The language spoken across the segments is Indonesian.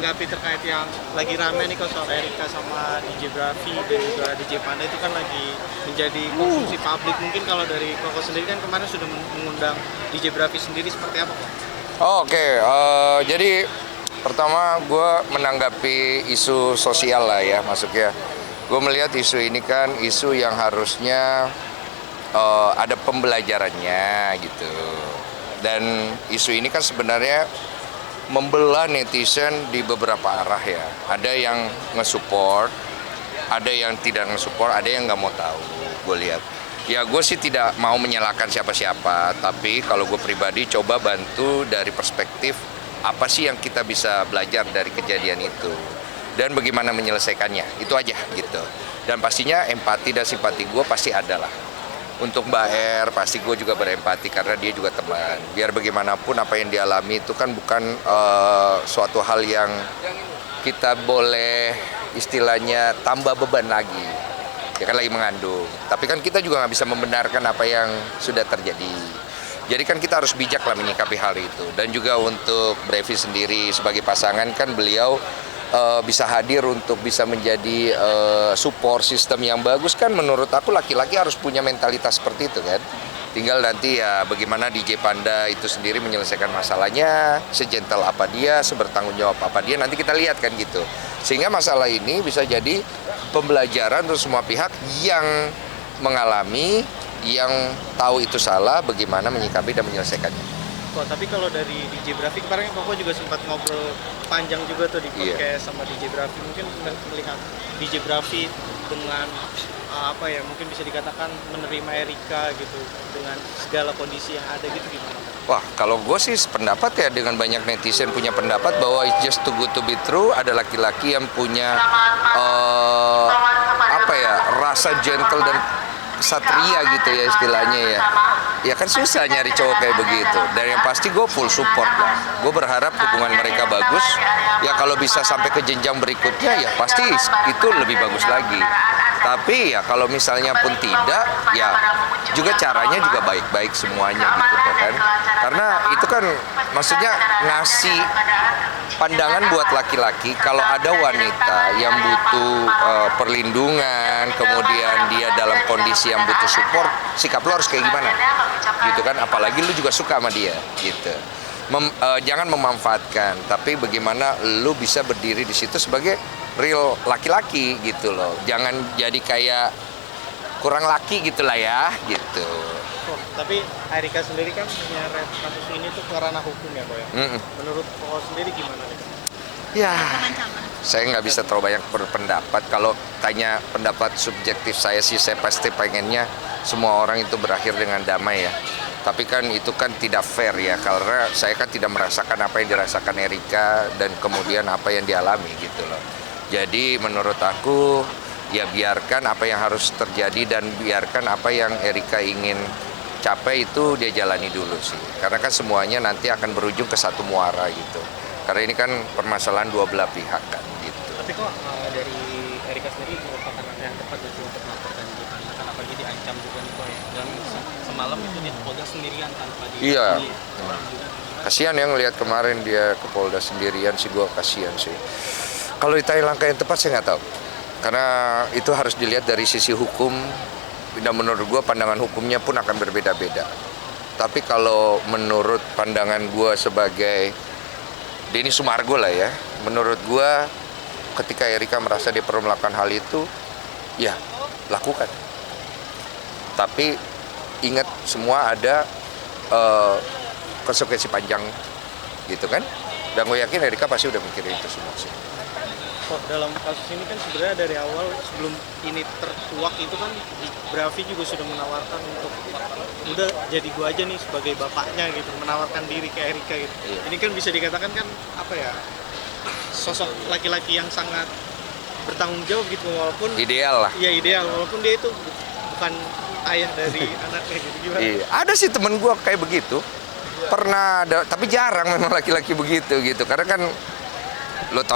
menanggapi terkait yang lagi rame nih kalau soal Erika sama DJ Bravi dan juga DJ Panda itu kan lagi menjadi konsumsi publik. Mungkin kalau dari Koko sendiri kan kemarin sudah mengundang DJ Bravi sendiri, seperti apa kok? Oke, jadi pertama gue menanggapi isu sosial lah ya masuknya. Gue melihat isu ini kan isu yang harusnya ada pembelajarannya gitu. Dan isu ini kan sebenarnya membelah netizen di beberapa arah ya. Ada yang nge-support, ada yang tidak nge-support, ada yang nggak mau tahu. Gue lihat. Ya gue sih tidak mau menyalahkan siapa-siapa, tapi kalau gue pribadi coba bantu dari perspektif apa sih yang kita bisa belajar dari kejadian itu dan bagaimana menyelesaikannya, itu aja gitu. Dan pastinya empati dan simpati gue pasti ada lah. Untuk Mbak R pasti gue juga berempati karena dia juga teman. Biar bagaimanapun apa yang dialami itu kan bukan suatu hal yang kita boleh istilahnya tambah beban lagi. Dia kan lagi mengandung, tapi kan kita juga nggak bisa membenarkan apa yang sudah terjadi. Jadi kan kita harus bijak lah menyikapi hal itu. Dan juga untuk Brevi sendiri sebagai pasangan kan beliau bisa hadir untuk bisa menjadi support sistem yang bagus kan. Menurut aku laki-laki harus punya mentalitas seperti itu kan. Tinggal nanti ya bagaimana DJ Panda itu sendiri menyelesaikan masalahnya, sejentel apa dia, sebertanggung jawab apa dia, nanti kita lihat kan gitu. Sehingga masalah ini bisa jadi pembelajaran untuk semua pihak yang mengalami, yang tahu itu salah, bagaimana menyikapi dan menyelesaikannya. Kok tapi kalau dari DJ Bravi kemarin Koko juga sempat ngobrol panjang juga tuh di podcast sama DJ Bravi. Mungkin melihat DJ Bravi dengan apa ya, mungkin bisa dikatakan menerima Erika gitu dengan segala kondisi yang ada gitu, gimana? Wah, kalau gue sih sependapat ya dengan banyak netizen punya pendapat bahwa it's just too good to be true. Ada laki-laki yang punya apa ya, rasa gentle dan satria gitu ya istilahnya ya. Ya kan susah nyari cowok kayak begitu. Dan yang pasti gue full support lah. Gue berharap hubungan mereka bagus. Ya kalau bisa sampai ke jenjang berikutnya ya pasti itu lebih bagus lagi. Tapi ya kalau misalnya pun tidak, ya juga caranya juga baik-baik semuanya gitu kan. Karena itu kan maksudnya ngasih pandangan buat laki-laki kalau ada wanita yang butuh perlindungan, kemudian dia dalam kondisi yang butuh support, sikap lo harus kayak gimana? Gitu kan, apalagi lu juga suka sama dia gitu. Jangan memanfaatkan, tapi bagaimana lu bisa berdiri di situ sebagai real laki-laki gitu loh. Jangan jadi kayak kurang laki gitulah ya gitu. Oh, tapi Erika sendiri kan menyeret kasus ini tuh ke ranah hukum ya, Kok ya. Menurut Koko sendiri gimana nih? Ya, saya nggak bisa terlalu banyak berpendapat. Kalau tanya pendapat subjektif saya sih, saya pasti pengennya semua orang itu berakhir dengan damai ya. Tapi kan itu kan tidak fair ya, karena saya kan tidak merasakan apa yang dirasakan Erika dan kemudian apa yang dialami gitu loh. Jadi menurut aku ya biarkan apa yang harus terjadi dan biarkan apa yang Erika ingin capai itu dia jalani dulu sih. Karena kan semuanya nanti akan berujung ke satu muara gitu. Karena ini kan permasalahan dua belah pihak kan gitu. Tapi kok dari Erika sendiri merupakan langkah yang tepat gitu untuk melaporkan di Panda, kan apalagi diancam juga nih Kok ya. Dan semalam itu dia ke Polda sendirian tanpa Iya. orang juga. Kasihan ya ngelihat kemarin dia ke Polda sendirian sih, gue kasihan sih. Kalau ditanya langkah yang tepat saya nggak tahu. Karena itu harus dilihat dari sisi hukum, dan menurut gue pandangan hukumnya pun akan berbeda-beda. Tapi kalau menurut pandangan gue sebagai Denny Sumargo lah ya, menurut gue ketika Erika merasa dia perlu melakukan hal itu, ya lakukan. Tapi ingat semua ada konsekuensi panjang gitu kan. Dan gue yakin Erika pasti udah mikirin itu semua sih. Kok dalam kasus ini kan sebenarnya dari awal sebelum ini terkuak itu kan Bravi juga sudah menawarkan untuk udah jadi gua aja nih sebagai bapaknya gitu, menawarkan diri ke Erika gitu. Iya. Ini kan bisa dikatakan kan apa ya, sosok laki-laki yang sangat bertanggung jawab gitu, walaupun Ideal lah. iya ideal, walaupun dia itu bukan ayah dari anaknya gitu, gimana? Iya, ada sih temen gue kayak begitu. Pernah ada, tapi jarang memang laki-laki begitu gitu. Karena kan lo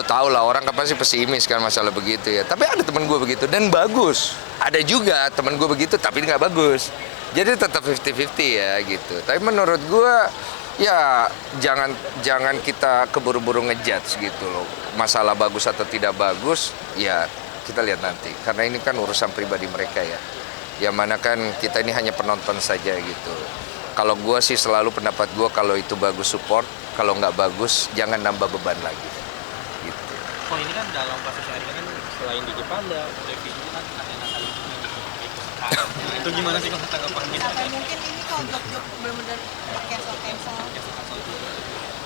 tahu lah orang kan pasti pesimis kan masalah begitu ya. Tapi ada temen gue begitu dan bagus. Ada juga temen gue begitu tapi nggak bagus. Jadi tetap 50-50 ya gitu. Tapi menurut gue Ya, jangan jangan kita keburu-buru ngejudge gitu loh. Masalah bagus atau tidak bagus, ya kita lihat nanti. Karena ini kan urusan pribadi mereka ya. Yang mana kan kita ini hanya penonton saja gitu. Kalau gue sih selalu pendapat gue kalau itu bagus support, kalau nggak bagus jangan nambah beban lagi. Gitu. Oh ini kan dalam kasus Erika kan selain di Jepanda, Devi juga kan ada Natali juga nih. Itu gimana sih kalau tanggapannya? Sampai mungkin ini kalau job benar-benar cancel.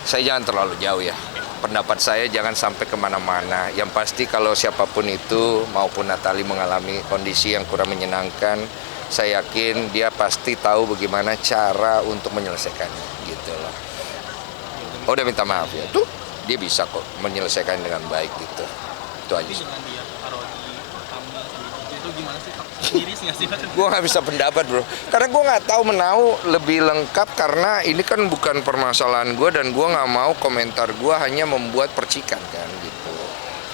Saya jangan terlalu jauh ya. Pendapat saya jangan sampai kemana-mana. Yang pasti kalau siapapun itu maupun Natali mengalami kondisi yang kurang menyenangkan, saya yakin dia pasti tahu bagaimana cara untuk menyelesaikannya gitu loh. Oh, udah minta maaf ya. Tuh, dia bisa kok menyelesaikan dengan baik gitu. Itu aja. Dengan dia taruh di thumbnail itu gimana sih? Miris nggak sih? Gue nggak bisa pendapat bro, karena gue nggak tahu menau lebih lengkap karena ini kan bukan permasalahan gue dan gue nggak mau komentar gue hanya membuat percikan kan gitu.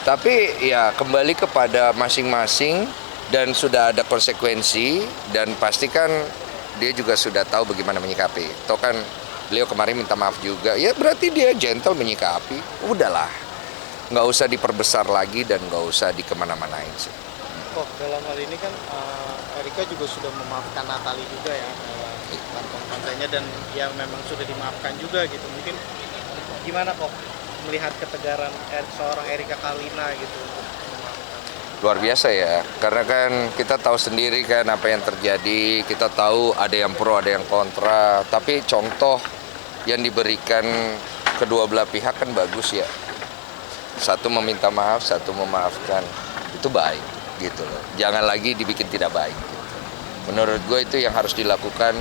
Tapi ya kembali kepada masing-masing dan sudah ada konsekuensi dan pastikan dia juga sudah tahu bagaimana menyikapi. Toh kan beliau kemarin minta maaf juga, ya berarti dia gentle menyikapi. Udahlah, nggak usah diperbesar lagi dan nggak usah dikemana-manain sih. Kok dalam hal ini kan Erika juga sudah memaafkan Natali juga ya kantong pantainya dan ya memang sudah dimaafkan juga gitu. Mungkin gimana kok melihat ketegaran seorang Erika Kalina gitu untuk memaafkan? Luar biasa ya, karena kan kita tahu sendiri kan apa yang terjadi, kita tahu ada yang pro, ada yang kontra, tapi contoh yang diberikan kedua belah pihak kan bagus ya. Satu meminta maaf, satu memaafkan, itu baik gitu loh. Jangan lagi dibikin tidak baik. Gitu. Menurut gue itu yang harus dilakukan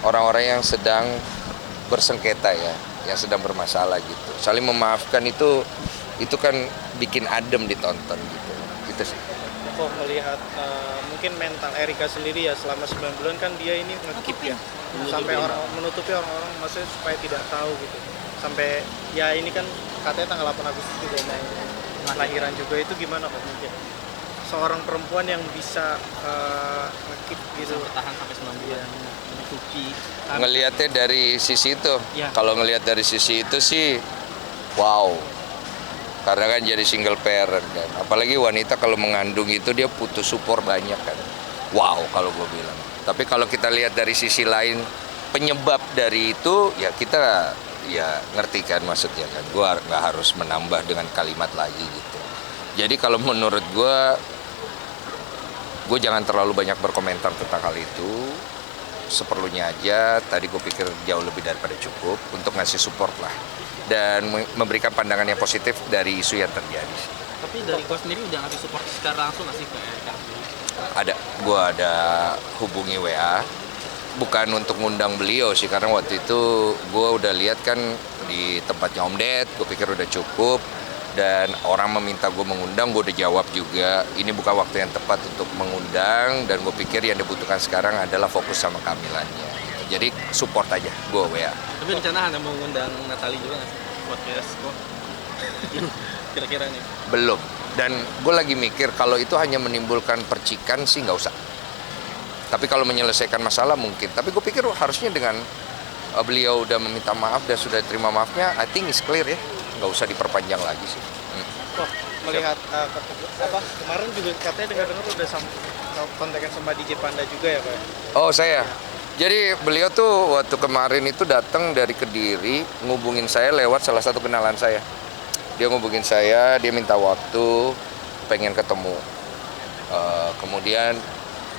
orang-orang yang sedang bersengketa ya, yang sedang bermasalah gitu. Saling memaafkan itu kan bikin adem ditonton gitu. Gitu sih. Kok melihat mungkin mental Erika sendiri ya selama 9 bulan kan dia ini nge-keep ya sampai menutupi orang-orang maksudnya supaya tidak tahu gitu. Sampai ya ini kan katanya tanggal 8 Agustus juga mau lahiran juga, itu gimana kok mungkin seorang perempuan yang bisa nge-keep gitu bertahan sampai 9 bulan menutupi Ngelihatnya dari sisi itu, ya. Kalau ngelihat dari sisi itu sih wow. Karena kan jadi single parent kan. Apalagi wanita kalau mengandung itu dia butuh support banyak kan. Wow kalau gue bilang. Tapi kalau kita lihat dari sisi lain penyebab dari itu ya kita ya ngerti kan maksudnya kan. Gue nggak harus menambah dengan kalimat lagi gitu. Jadi kalau menurut gue jangan terlalu banyak berkomentar tentang hal itu. Seperlunya aja, tadi gue pikir jauh lebih daripada cukup untuk ngasih support lah. Dan memberikan pandangan yang positif dari isu yang terjadi. Tapi dari gue sendiri udah ngasih support secara langsung nggak sih ke Erika? Gue ada hubungi WA, bukan untuk ngundang beliau sih, karena waktu itu gue udah lihat kan di tempatnya Om Ded, gue pikir udah cukup. Dan orang meminta gue mengundang, gue udah jawab juga. Ini bukan waktu yang tepat untuk mengundang, dan gue pikir yang dibutuhkan sekarang adalah fokus sama kehamilannya. Gitu. Jadi support aja, gue WA. Tapi rencana ada mau mengundang Natali juga nggak sih? Podcast kok. Kira-kira nih. Belum. Dan gue lagi mikir kalau itu hanya menimbulkan percikan sih nggak usah. Tapi kalau menyelesaikan masalah mungkin. Tapi gue pikir harusnya dengan beliau udah meminta maaf dan sudah terima maafnya, I think is clear ya. Nggak usah diperpanjang lagi sih. Kok melihat kemarin juga katanya dengar-dengar udah kontekan sama DJ Panda juga ya Pak? Oh saya. Jadi beliau tuh waktu kemarin itu datang dari Kediri, ngubungin saya lewat salah satu kenalan saya. Dia ngubungin saya, dia minta waktu, pengen ketemu. Kemudian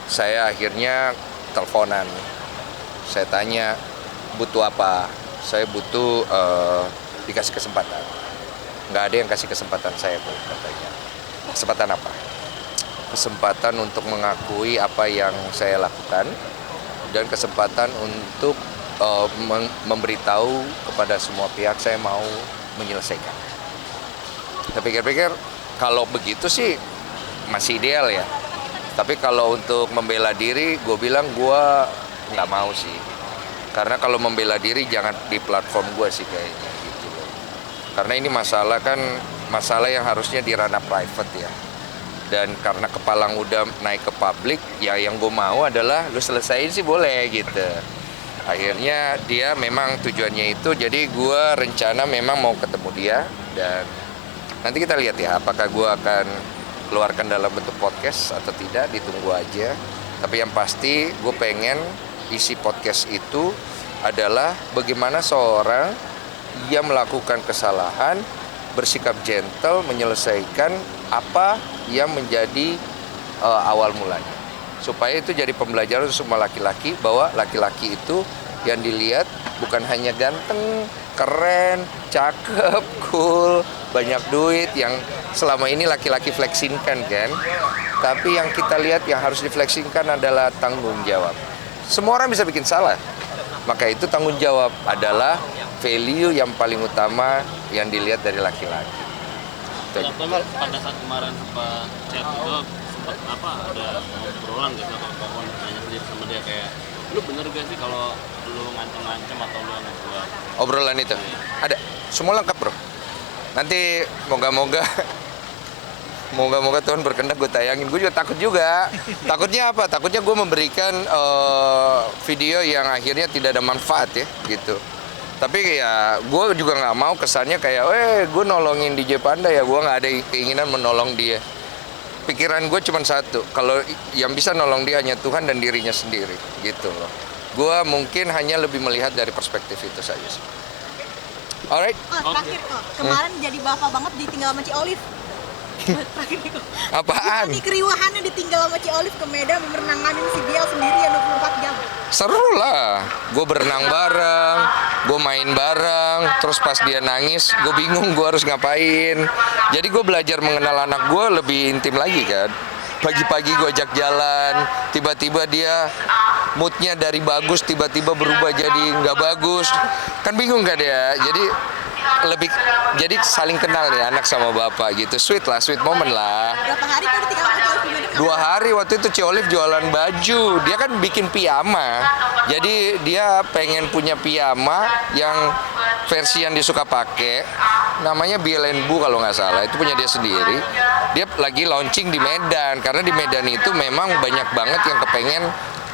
saya akhirnya teleponan. Saya tanya, butuh apa? Saya butuh dikasih kesempatan. Nggak ada yang kasih kesempatan saya tuh katanya. Kesempatan apa? Kesempatan untuk mengakui apa yang saya lakukan dan kesempatan untuk memberitahu kepada semua pihak saya mau menyelesaikan. Saya pikir-pikir kalau begitu sih masih ideal ya. Tapi kalau untuk membela diri, gue bilang gue nggak mau sih. Karena kalau membela diri jangan di platform gue sih kayaknya gitu loh. Karena ini masalah kan masalah yang harusnya di ranah private ya. Dan karena kepalang udah naik ke publik, ya yang gue mau adalah lu selesaiin sih boleh gitu. Akhirnya dia memang tujuannya itu, jadi gue rencana memang mau ketemu dia, dan nanti kita lihat ya apakah gue akan keluarkan dalam bentuk podcast atau tidak, ditunggu aja. Tapi yang pasti gue pengen isi podcast itu adalah bagaimana seorang yang melakukan kesalahan bersikap gentle menyelesaikan apa yang menjadi awal mulanya. Supaya itu jadi pembelajaran untuk semua laki-laki, bahwa laki-laki itu yang dilihat bukan hanya ganteng, keren, cakep, cool, banyak duit yang selama ini laki-laki flexingkan kan. Tapi yang kita lihat yang harus diflexingkan adalah tanggung jawab. Semua orang bisa bikin salah. Maka itu tanggung jawab adalah value yang paling utama yang dilihat dari laki-laki. Pada saat kemarin sempat chat itu sempat ada obrolan gitu atau apapun, nanya sendiri sama dia kayak, lu bener gak sih kalau lu ngancem-ngancem atau lu yang ngebuat Obrolan itu ada, semua lengkap bro. Nanti moga-moga Tuhan berkehendak gue tayangin. Gue juga takut juga. Takutnya apa? Takutnya gue memberikan video yang akhirnya tidak ada manfaat ya gitu. Tapi ya gue juga nggak mau kesannya kayak, gue nolongin DJ Panda ya. Gue nggak ada keinginan menolong dia. Pikiran gue cuma satu, kalau yang bisa nolong dia hanya Tuhan dan dirinya sendiri gitu loh. Gue mungkin hanya lebih melihat dari perspektif itu saja sih. Alright. Terakhir kok, kemarin jadi bapak banget ditinggal sama Ci Olive. Terakhir nih kok. Apaan? Gimana nih keriuhannya ditinggal sama Ci Olive ke Medan merenanganin si Biel sendirian 24 jam. Seru lah, gue berenang bareng, gue main bareng, terus pas dia nangis, gue bingung gue harus ngapain. Jadi gue belajar mengenal anak gue lebih intim lagi kan. Pagi-pagi gue ajak jalan, tiba-tiba dia moodnya dari bagus tiba-tiba berubah jadi nggak bagus. Kan bingung kan dia, jadi saling kenal nih anak sama bapak gitu. Sweet moment lah. Berapa hari kok ditinggal sama Ci Olive di Medan? 2 hari waktu itu Ci Olive jualan baju. Dia kan bikin piyama. Jadi dia pengen punya piyama yang versi yang dia suka pakai. Namanya Bielenbu kalau nggak salah. Itu punya dia sendiri. Dia lagi launching di Medan. Karena di Medan itu memang banyak banget yang kepengen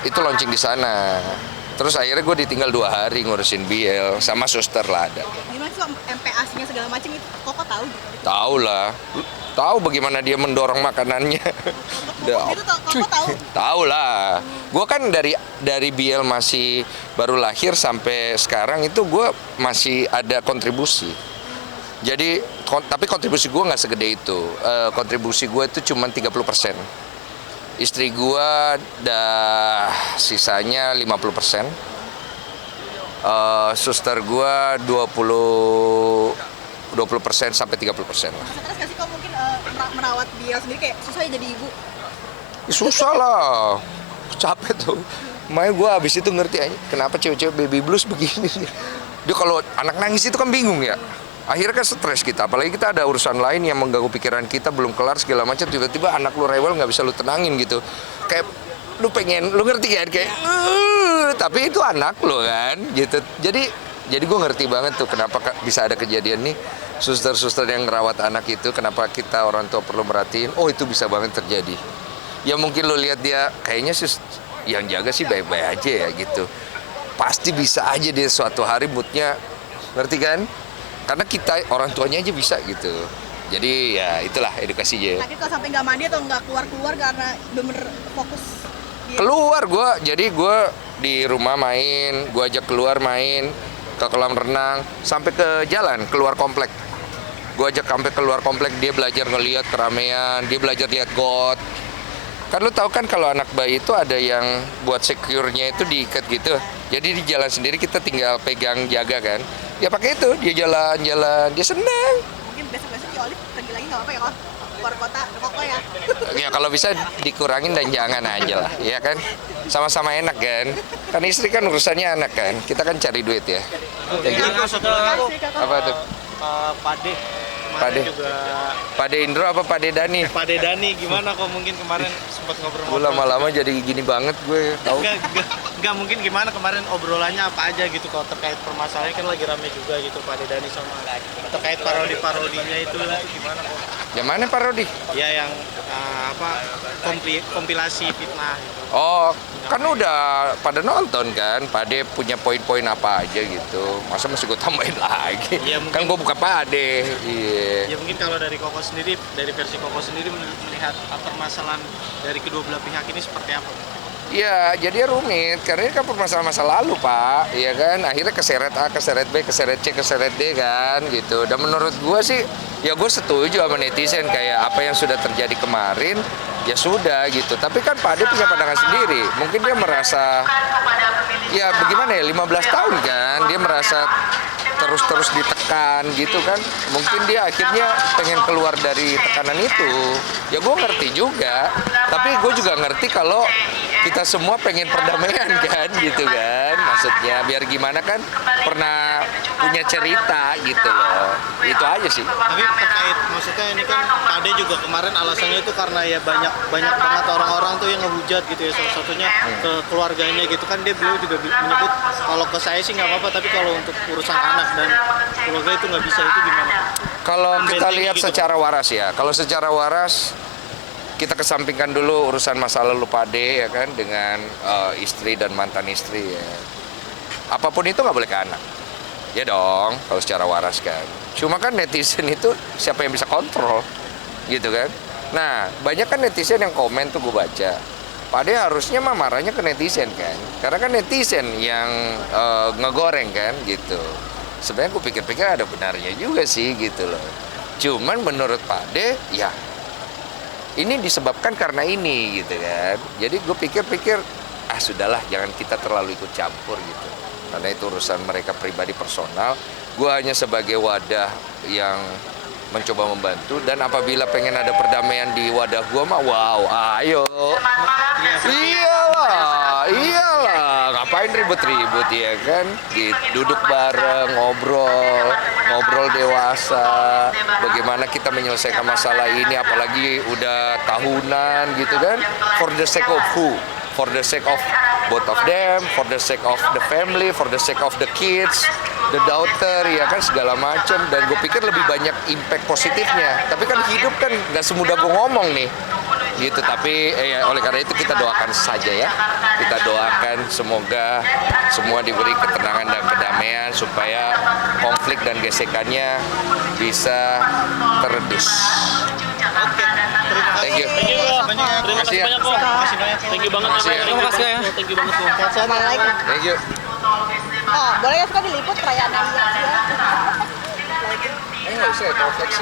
itu launching di sana. Terus akhirnya gue ditinggal 2 hari ngurusin Biel. Sama suster lah ada. Gimana sih MPAS-nya segala macam itu? Koko tahu gitu. Tahu lah. Tahu bagaimana dia mendorong makanannya. Itu Koko tahu. Tahu lah. Gue kan dari Biel masih baru lahir sampai sekarang itu gue masih ada kontribusi. Jadi tapi kontribusi gue nggak segede itu. Kontribusi gue itu cuma 30%. Istri gue dah sisanya 50%. Suster gue 20% sampai 30% lah. Stres nggak sih kok mungkin merawat Biel sendiri kayak susah ya jadi ibu? Susah lah, capek tuh. Makanya gue abis itu ngerti aja kenapa cewek-cewek baby blues begini. Dia kalau anak nangis itu kan bingung ya. Akhirnya kan stres kita, apalagi kita ada urusan lain yang mengganggu pikiran kita, belum kelar segala macam, tiba-tiba anak lu rewel nggak bisa lu tenangin gitu. Kayak lu ngerti kan kayak tapi itu anak lu kan gitu. Jadi gue ngerti banget tuh kenapa bisa ada kejadian nih suster-suster yang ngerawat anak itu, kenapa kita orang tua perlu merhatiin. Oh itu bisa banget terjadi. Ya mungkin lu lihat dia kayaknya sih yang jaga sih baik-baik aja ya gitu. Pasti bisa aja dia suatu hari moodnya, ngerti kan? Karena kita orang tuanya aja bisa gitu. Jadi ya itulah edukasi aja. Tapi kalau sampai nggak mandi atau nggak keluar karena bener fokus Keluar jadi gue di rumah main, gue ajak keluar main ke kolam renang sampai ke jalan keluar komplek. Gue ajak sampai keluar komplek, dia belajar ngelihat keramaian, dia belajar lihat got. Kan lu tahu kan kalau anak bayi itu ada yang buat secure-nya itu diikat gitu. Jadi di jalan sendiri kita tinggal pegang jaga kan. Ya pakai itu, dia jalan-jalan, dia senang. mungkin besok-besok Ci Olive pergi lagi nggak apa ya kok keluar kota Koko ya. Ya kalau bisa dikurangin dan jangan aja lah, ya kan? Sama-sama enak kan? Kan istri kan urusannya anak kan, kita kan cari duit ya. Ya gitu. Apa tuh? Pade. Pade. Kemarin juga Pade Indro apa Pade Dani? Pade Dani gimana kok mungkin kemarin sempat Gue ngobrol-ngobrol. lama-lama jadi gini banget gue tahu. Enggak mungkin gimana kemarin obrolannya apa aja gitu kalau terkait permasalahan kan lagi rame juga gitu Pade Dani sama terkait parodi-parodinya itu gimana kok? Yang mana parodi? Ya yang kompilasi fitnah gitu. Oh, kan udah pada nonton kan, Pade punya poin-poin apa aja gitu. Masa masih gue tambahin lagi? Iya, mungkin. Kan gue bukan Pade. Iya. Ya mungkin kalau dari Koko sendiri, dari versi Koko sendiri melihat permasalahan dari kedua belah pihak ini seperti apa? Ya, jadi rumit karena ini kan permasalahan masa lalu, Pak. Iya kan, akhirnya keseret A, keseret B, keseret C, keseret D kan gitu. Dan menurut gue sih, ya gue setuju sama netizen kayak apa yang sudah terjadi kemarin, ya sudah gitu. Tapi kan Pak Ade punya pandangan sendiri. Mungkin dia merasa, ya bagaimana ya, 15 tahun kan, dia merasa terus-terus ditekan gitu kan. Mungkin dia akhirnya pengen keluar dari tekanan itu. Ya gue ngerti juga, tapi gue juga ngerti kalau kita semua pengen perdamaian kan gitu kan. Maksudnya biar gimana kan pernah punya cerita gitu loh. Itu aja sih. Tapi terkait maksudnya ini kan Ade juga kemarin alasannya itu karena ya banyak banget orang-orang tuh yang ngehujat gitu ya, salah satunya ke keluarganya gitu kan. Beliau juga menyebut kalau ke saya sih nggak apa-apa, tapi kalau untuk urusan anak dan keluarga itu nggak bisa. Itu gimana? Kalau kita lihat gitu, secara waras ya, kalau secara waras kita kesampingkan dulu urusan masa lalu Pade ya kan dengan istri dan mantan istri ya. Apapun itu nggak boleh ke anak. Ya dong, kalau secara waras kan. Cuma kan netizen itu siapa yang bisa kontrol, gitu kan. Nah, banyak kan netizen yang komen tuh gue baca. Pade harusnya mah marahnya ke netizen kan. Karena kan netizen yang ngegoreng kan gitu. Sebenarnya gue pikir-pikir ada benarnya juga sih gitu loh. Cuman menurut Pade ya ini disebabkan karena ini gitu kan. Jadi gue pikir-pikir sudahlah jangan kita terlalu ikut campur gitu. Karena itu urusan mereka pribadi personal. Gue hanya sebagai wadah yang mencoba membantu, dan apabila pengen ada perdamaian di wadah gue mah wow, ayo. Iyalah, ngapain ribut-ribut ya kan? Duduk bareng, ngobrol dewasa. Bagaimana kita menyelesaikan masalah ini, apalagi udah tahunan gitu kan? For the sake of who? For the sake of both of them, for the sake of the family, for the sake of the kids, the daughter, ya kan segala macam. Dan gue pikir lebih banyak impact positifnya. Tapi kan hidup kan nggak semudah gue ngomong nih, gitu. Tapi oleh karena itu kita doakan saja ya. Kita doakan semoga semua diberi ketenangan dan kedamaian supaya konflik dan gesekannya bisa teredus. Oke, terima kasih. Thank you. Terima kasih banyak kok. Thank you banget. Terima kasih ya. Thank you banget kok. Assalamualaikum. Thank you. Oh, boleh ya suka diliput perayaan yang Nggak usah ya, kalau fleksi